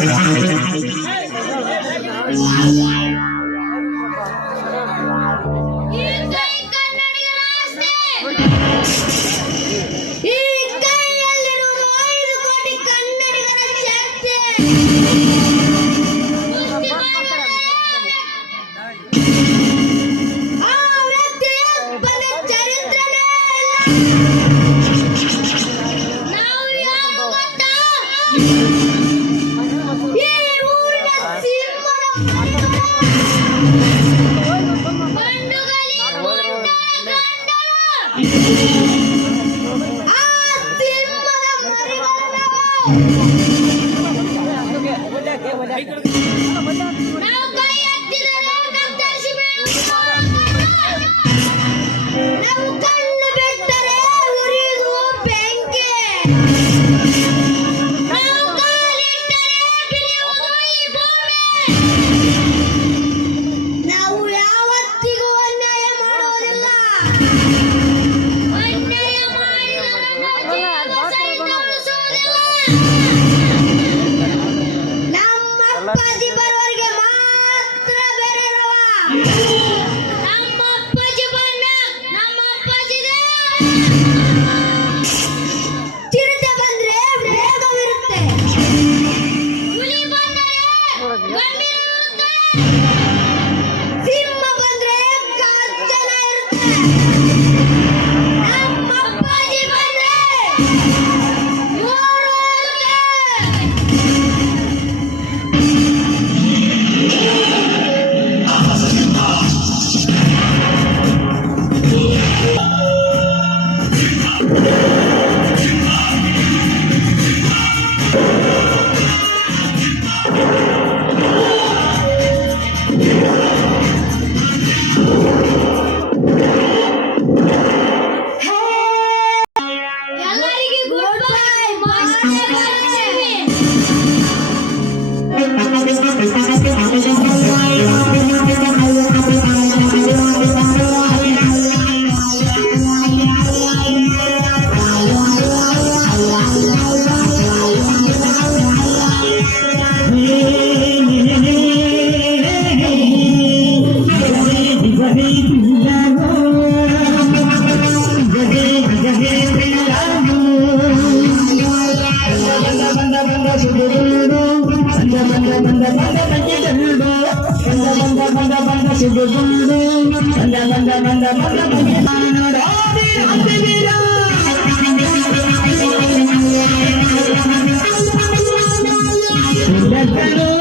Thank you. Ang pagpaniwala! Let's go.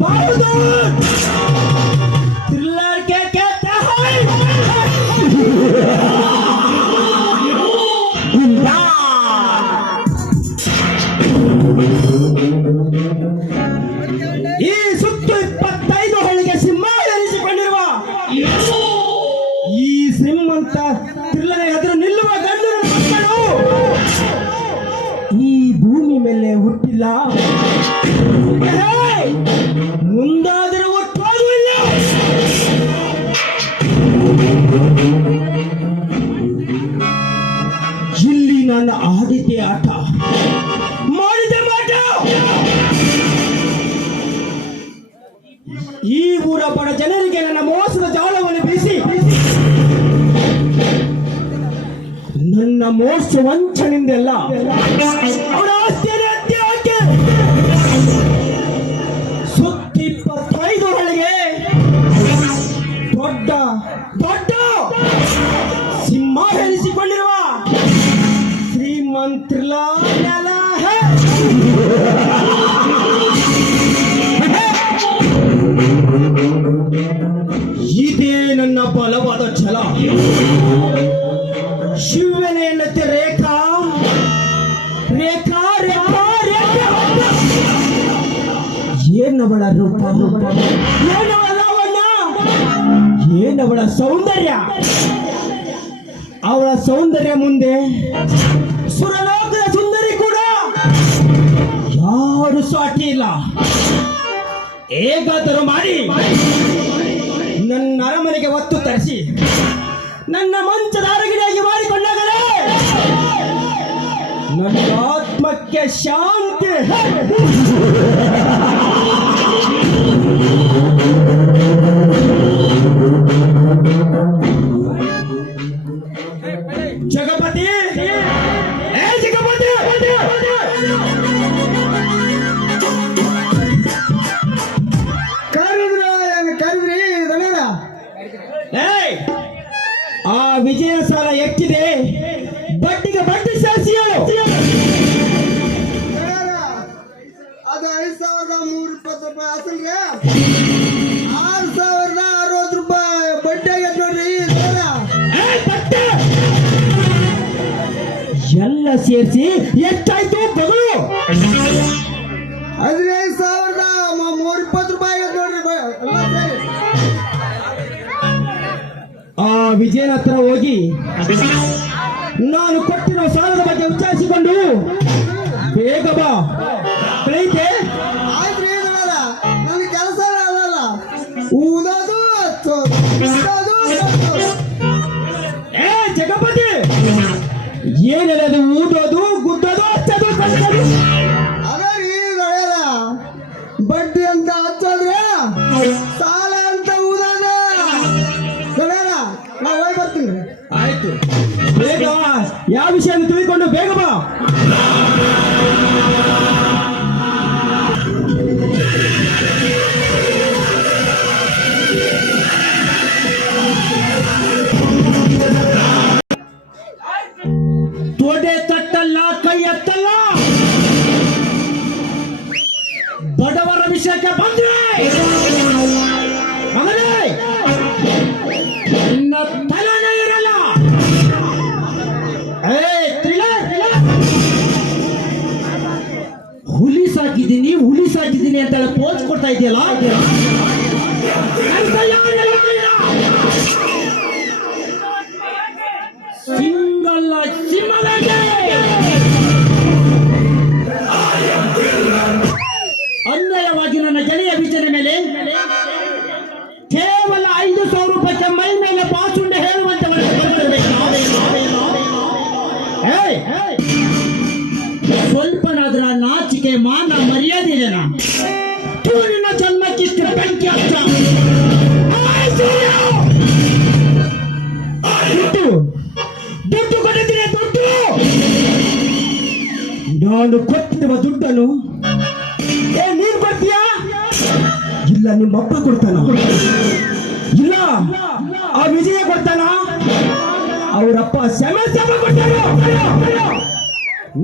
Bağırın! ಮೋಸ ವಂಚನಿಂದೆಲ್ಲ ಅವರ ಹಾಕಿ ಸುತ್ತಿ ಇಪ್ಪತ್ತೈದು ಹಳ್ಳಿಗೆ ದೊಡ್ಡ ದೊಡ್ಡ ಸಿಂಹ ಎನಿಸಿಕೊಂಡಿರುವ ಶ್ರೀಮಂತ್ರಲ. ಇದೇ ನನ್ನ ಬಲವಾದ ಛಲ. ಏನವಳ ರೂಪ? ಏನವಳ ಸೌಂದರ್ಯ? ಅವಳ ಸೌಂದರ್ಯ ಮುಂದೆ ಸುರಲೋಕದ ಸುಂದರಿ ಕೂಡ ಯಾರು ಸಾಟಿ ಇಲ್ಲ. ಹೇಗಾದರೂ ಮಾಡಿ ನನ್ನ ಅರಮನೆಗೆ ಒತ್ತು ತರಿಸಿ, ನನ್ನ ಮಂಚದ ಅರಗಿಡಿಯಾಗಿ ಮಾಡಿಕೊಂಡಾಗಲೇ ನನ್ನ ಆತ್ಮಕ್ಕೆ ಶಾಂತಿ. ಜಗಪತಿ ಏ ಸೇರಿಸಿ ಎಷ್ಟಾಯ್ತು ಬಗಳು ಹದಿನೈದು ಸಾವಿರದ ಮೂರ್ ಇಪ್ಪತ್ತು ರೂಪಾಯಿ ಆ ವಿಜಯನ ಹತ್ರ ಹೋಗಿ ನಾನು ಕೊಟ್ಟಿರೋ ಸಾಲದ ಬಗ್ಗೆ ವಿಚಾರಿಸಿಕೊಂಡು ಬೇಗ ಬಾ. ಬಡ್ಡಿ ಅಂತ ಹಚ್ಚೋದ್ರೆ? ಸಾಲ ಅಂತ ಊದೋದ ದೊಡ್ಡರ ನಾ ಹೋಗಿ ಬರ್ತೀನಿ ಆಯ್ತು ಯಾವ ವಿಷಯ ಅಂತ ಸಾಕಿದ್ದೀನಿ ಹೇಳಿ ಪೋಸ್ ಕೊಡ್ತಾ ಇದೆಯಲ್ಲ? ದುಡ್ಡನ್ನು ಏ ನೀನ್ ಕೊಡ್ತೀಯಾ ಇಲ್ಲ, ನಿಮ್ಮಪ್ಪ ಕೊಡ್ತಾನ? ಇಲ್ಲ, ಆ ವಿಜಯ ಕೊಡ್ತಾನ? ಅವರಪ್ಪ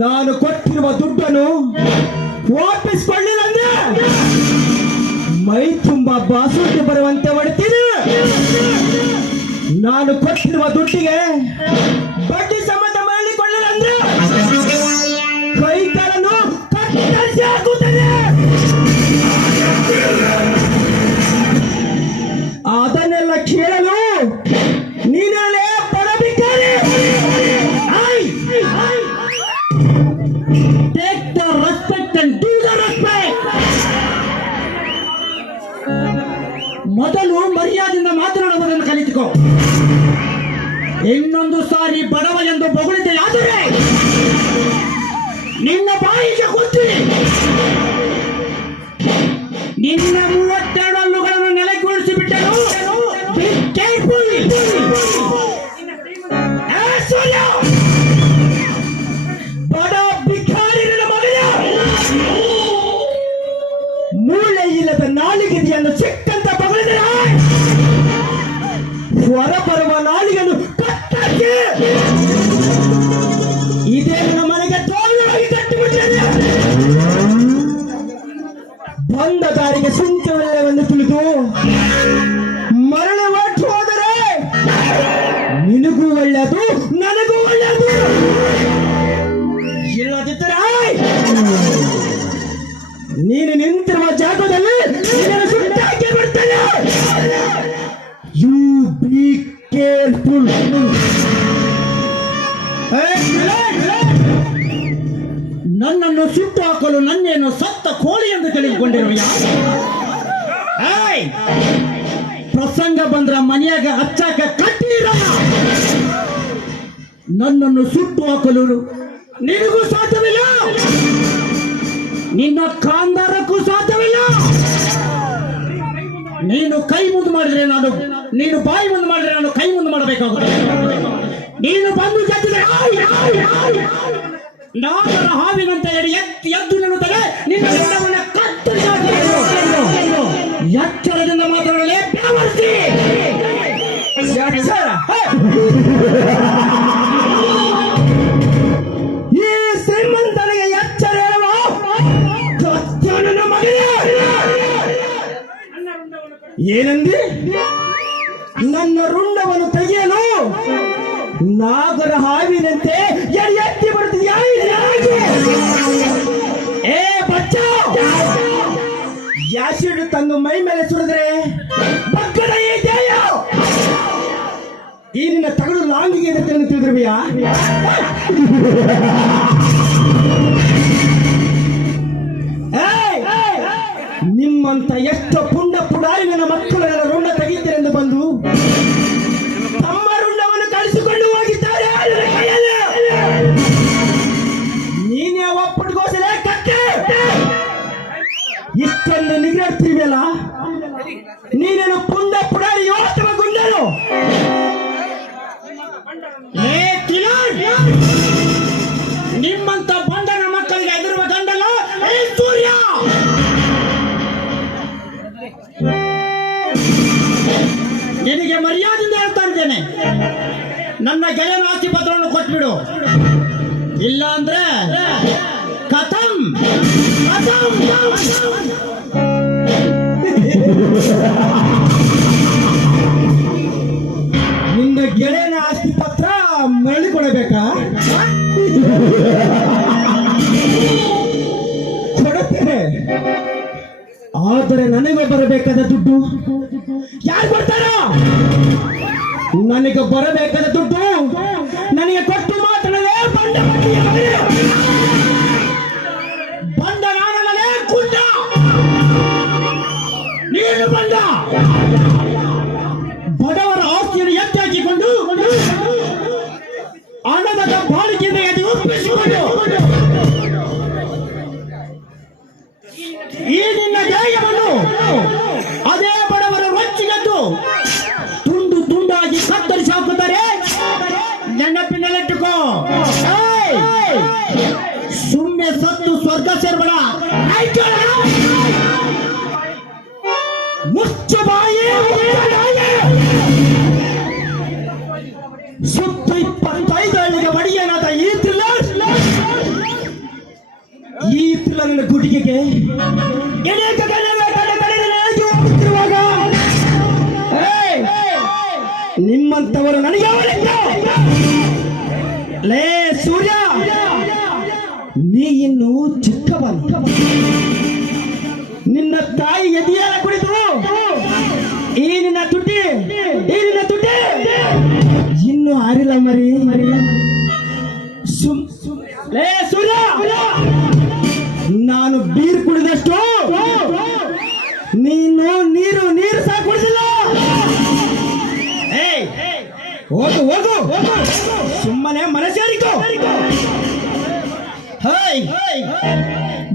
ನಾನು ಕೊಟ್ಟಿರುವ ದುಡ್ಡನ್ನು ವಾಪಸ್ ಅಂದ್ರೆ ಮೈ ತುಂಬಾ ಬಾಸುಂಡೆ ಬರುವಂತೆ ಹೊಡ್ತೀನಿ. ನಾನು ಕೊಟ್ಟಿರುವ ದುಡ್ಡಿಗೆ ಬಡ್ಡಿ ಬೇಕು. ಇನ್ನೊಂದು ಸಾರಿ ಬಡವ ಎಂದು ಬೊಗಳಿದೆ ಆದರೆ ನಿನ್ನ ಬಾಯಿಗೆ ಕೊಡ್ತೀನಿ ನಿನ್ನ ಮೂವತ್ತೆರಡು ಹಲ್ಲುಗಳನ್ನು ನೆಲೆಗೊಳಿಸಿ ಬಿಟ್ಟರು ಬಡ ಬಿಖಾರಿನ ಮಗನ ಮೂಳೆ ಇಲ್ಲದ ನಾಲಿಗೆಯನ್ನು ಸಿಕ್ಕ ಸುಟ್ಟು ನನ್ನೇನು ಸತ್ತ ಕೋಳಿ ಎಂದು ತಿಳಿದುಕೊಂಡಿರುವ! ಪ್ರಸಂಗ ಬಂದ್ರ ಮನೆಯಾಗ ಹಚ್ಚಾಕ ಕಟ್ಟಿರ ನನ್ನನ್ನು ಸುಟ್ಟು ಹಾಕಲು ನಿನಗೂ ಸಾಧ್ಯವಿಲ್ಲ ನಿನ್ನ ಕಾಂದಾರಕ್ಕೂ ಸಾಧ್ಯವಿಲ್ಲ ನೀನು ಕೈ ಮುಂದೆ ಮಾಡಿದ್ರೆ ನಾನು ನೀನು ಬಾಯಿ ಮುಂದೆ ಮಾಡಿದ್ರೆ ನಾನು ಕೈ ಮುಂದೆ ಮಾಡಬೇಕಾಗುತ್ತೆ ನೀನು ಬಂದು ಜಗ್ಗಿದ್ರೆ ಹಾವಿನಂತ ಹೇಳಿ ಎತ್ತಿ ಎದ್ದು ನಿಲ್ಲುತ್ತದೆ. ನಿನ್ನ ಹೆಣ್ಣವನ್ನ ಕತ್ತು. ಎಚ್ಚರದಿಂದ ಬ್ಯಾವರ್ಸಿ. ಎಚ್ಚರ. ಈ ಶ್ರೀಮಂತನಿಗೆ ಎಚ್ಚರ ಏನಂದಿ? ನನ್ನ ರುಂಡವನ್ನು ತೆಗೆಯಲು. ನಾಗರ ಹಾವಿನಂತೆ ಎತ್ತಿ ಬರುತ್ತಿದ್ಯಾ? ಏ ಯಾಸಿಡ್ ತನ್ನ ಮೈ ಮೇಲೆ ಸುರಿದ್ರೆ ಈ ಈ ನಿನ್ನ ತಗಡು ಲಾಂಗಿಗೆ ಇರುತ್ತೆ ಅಂತ ತಿಳಿದಿರುವೆಯಾ! ನಿಮ್ಮಂತ ಎಷ್ಟು ಪುಂಡ ಪುಡಾರಿ ನನ್ನ ಮಕ್ಕಳೆಲ್ಲ ಗೆಳೆಯನ ಆಸ್ತಿ ಪತ್ರವನ್ನು ಕೊಟ್ಬಿಡು. ಇಲ್ಲ ಅಂದ್ರೆ ಕಥಂ. ಕಥಂ ನಿನ್ನ ಗೆಳೆಯನ ಆಸ್ತಿ ಪತ್ರ ಮರಳಿ ಕೊಡಬೇಕಾ? ಕೊಡುತ್ತೇನೆ ಆದರೆ ನನಗೆ ಬರಬೇಕಾದ ದುಡ್ಡು? ಯಾರು ಕೊಡ್ತಾರ? ನನಗೆ ಬರಬೇಕಾದ ದುಡ್ಡು? ನನಗೆ ಕೊಟ್ಟು ಮಾತ್ರವೇ ಬಂಡ ಬಡ್ಡಿಯ ಮಗನೇ. ಬಂಡ ನಾನಲ್ಲೇ ಕುಂಡ ನೀನು ಬಂಡ ಸತ್ತು ಸ್ವರ್ಗ ಸೇರ್ಬೇಡ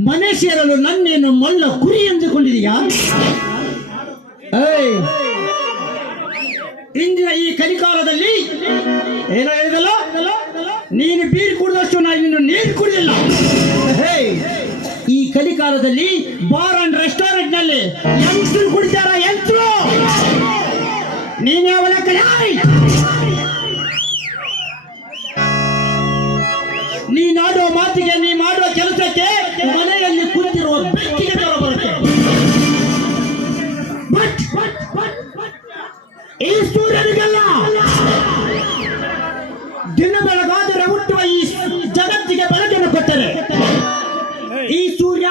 ಮನೆ ಸೇರಲು ನನ್ನೇನು ಮಲ್ಲ ಕುರಿ ಎಂದುಕೊಂಡಿದೆಯಾ? ಇಂದಿನ ಈ ಕಲಿಕಾಲದಲ್ಲಿ ಏನೋ ಹೇಳಿದಲ್ಲ? ನೀನು ಬೀರ್ ಕುಡಿದಷ್ಟು ನಾನು ಇನ್ನು ನೀರು ಕುಡಿದಿಲ್ಲ ಈ ಕಲಿಕಾಲದಲ್ಲಿ ಬಾರ್ ಅಂಡ್ ರೆಸ್ಟೋರೆಂಟ್ನಲ್ಲಿ ಯಂತ್ರ ಕುಡಿತಾರ ಯಂತ್ರ ನೀನೇ ಅವಳ ಮಾತಿಗೆ ನೀ ಮಾಡುವ ಕೆಲಸಕ್ಕೆ ಮನೆಯಲ್ಲಿ ಕುಳಿತಿರುವ ಬೆಕ್ಕಿಗೆ ಜ್ವರ ಬರುತ್ತೆ. ಈ ಸೂರ್ಯನಿಗೆಲ್ಲ. ದಿನ ಬೆಳಗಾದರೆ ಹುಟ್ಟುವ ಈ ಜಗತ್ತಿಗೆ ಬೆಳಕನ್ನು ಕೊಟ್ಟರೆ. ಈ ಸೂರ್ಯ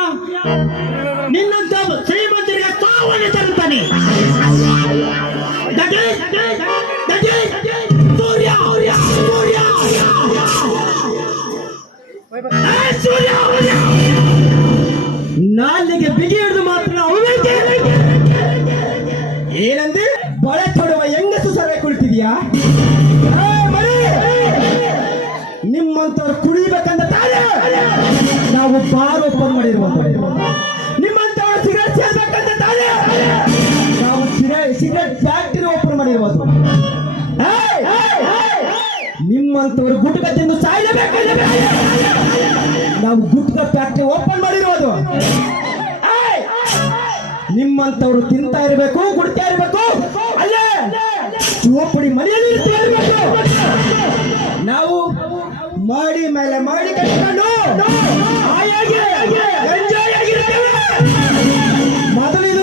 ನಿಮ್ಮಂತವ್ರು ಗುಟ್ಕ ತಿಂದು ಸಾಯಲೇಬೇಕು ನಾವು ಗುಟ್ಕ ಫ್ಯಾಕ್ಟ್ರಿ ಓಪನ್ ಮಾಡಿರೋದು! ನಿಮ್ಮಂತವ್ರು ತಿಂತಾ ಇರಬೇಕು ಗುಡ್ತಾ ಇರಬೇಕು. ಅಲ್ಲೇ! ಚೋಪಡಿ ಮನೆಯಲ್ಲಿ ನಾವು ಮಾಡಿ ಮೇಲೆ ಮಾಡಿ ಕಟ್ಕೊಂಡು ಮೊದಲು ಇದು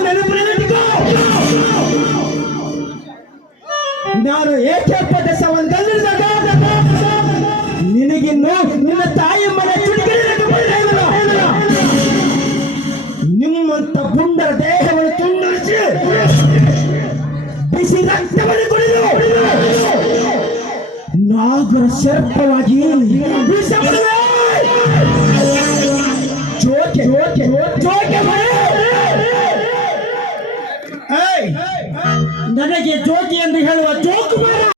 ನಾನು ಏಕೆ ಪದ ನಾಗರ ಸರ್ಪವಾಗಿ! ಜೋಕೆ ಜೋಕೆ ಜೋಕೆ! ನನಗೆ ಜೋಕಿ ಎಂದು ಹೇಳುವ ಜೋಕು